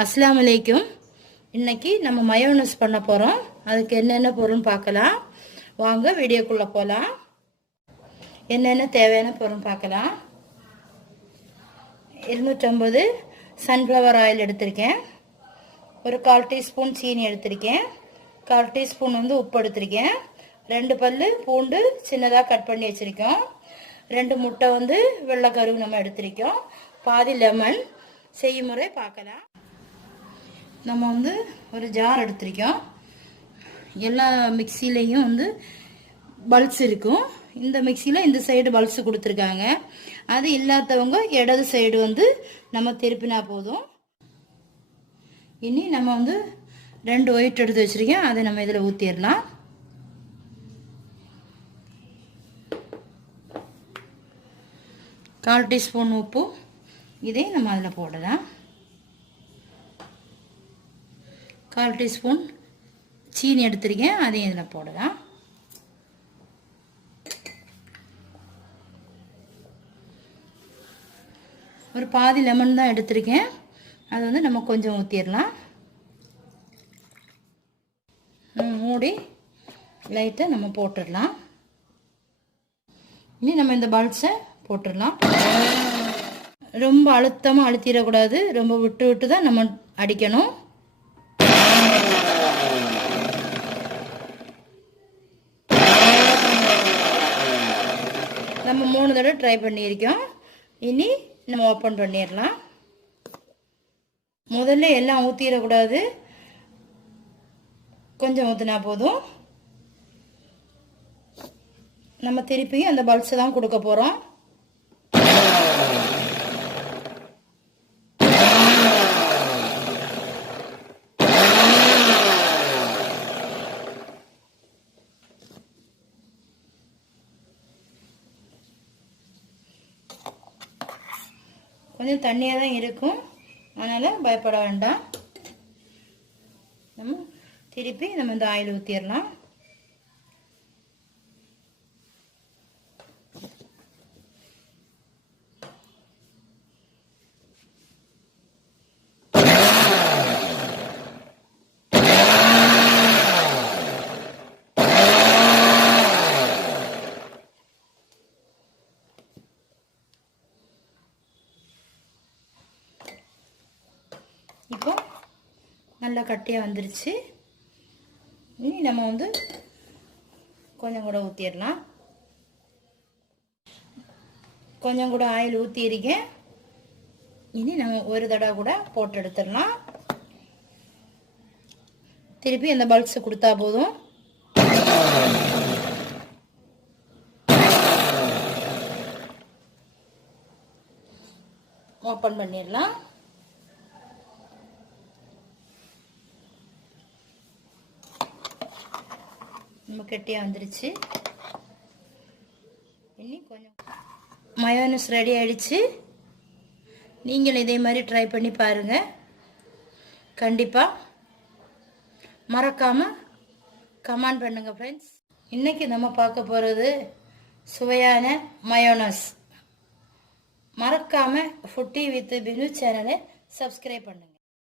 அஸ்ஸலாமு அலைக்கும். இன்னைக்கு நம்ம மயோனஸ் பண்ண போகிறோம். அதுக்கு என்னென்ன பொருள்னு பார்க்கலாம் வாங்க, வீடியோக்குள்ளே போகலாம். என்னென்ன தேவையான பொருள் பார்க்கலாம். 250 சன்ஃப்ளவர் ஆயில் எடுத்திருக்கேன். ஒரு 1/4 டீஸ்பூன் சீனி எடுத்திருக்கேன். 1/4 டீஸ்பூன் உப்பு எடுத்திருக்கேன். 2 பல்லு பூண்டு சின்னதாக கட் பண்ணி வச்சுருக்கோம். 2 முட்டை வெள்ளைக்கருவு நம்ம எடுத்திருக்கோம். பாதி லெமன். செய்முறை பார்க்கலாம். நம்ம ஒரு ஜார் எடுத்திருக்கோம். எல்லா மிக்சிலையும் பல்ஸ் இருக்கும். இந்த மிக்சியில் இந்த சைடு பல்ஸ் கொடுத்துருக்காங்க. அது இல்லாதவங்க இடது சைடு நம்ம திருப்பினா போதும். இனி நம்ம 2 ஒயிட் எடுத்து வச்சுருக்கேன். அதை நம்ம இதில் ஊற்றிடலாம். கால் டீஸ்பூன் உப்பு இதை நம்ம அதில் போடலாம். 1/4 டீஸ்பூன் சீனி எடுத்திருக்கேன். அதையும் இதில் போடலாம். ஒரு பாதி லெமன் தான் எடுத்திருக்கேன். அது நம்ம கொஞ்சம் ஊற்றிடலாம். மூடி லைட்டாக நம்ம போட்டுடலாம். இனி நம்ம இந்த பல்ஸை போட்டுடலாம். ரொம்ப அழுத்தமாக அழுத்திடக்கூடாது. ரொம்ப விட்டு விட்டு தான் நம்ம அடிக்கணும். நம்ம 3 தடவை ட்ரை பண்ணியிருக்கோம். இனி நம்ம ஓப்பன் பண்ணிடலாம். முதல்ல எல்லாம் ஊற்றிடக்கூடாது. கொஞ்சம் ஊற்றினா போதும். நம்ம திருப்பியும் அந்த பல்ஸை தான் கொடுக்க போகிறோம். கொஞ்சம் தண்ணியாக தான் இருக்கும். அதனால் பயப்பட வேண்டாம். நம்ம திருப்பி இந்த ஆயில் ஊற்றிடலாம். இப்போ நல்லா கட்டியாக வந்துருச்சு. இனி நம்ம கொஞ்சம் கூட ஊற்றிடலாம். கொஞ்சம் கூட ஆயில் ஊற்றிருக்கேன். இனி நம்ம ஒரு தடவை கூட போட்டு எடுத்துடலாம். திருப்பி அந்த பல்ஸை கொடுத்தா போதும். ஓப்பன் பண்ணிடலாம். நம்ம கட்டியாக வந்துருச்சு. இனி கொஞ்சம் மயோனஸ் ரெடி ஆயிடுச்சு. நீங்கள் இதே மாதிரி ட்ரை பண்ணி பாருங்கள். கண்டிப்பாக மறக்காமல் கமெண்ட் பண்ணுங்கள் ஃப்ரெண்ட்ஸ். இன்றைக்கி நம்ம பார்க்க போகிறது சுவையான மயோனஸ். மறக்காமல் ஃபுட்டி வித் பினு சேனலை சப்ஸ்கிரைப் பண்ணுங்கள்.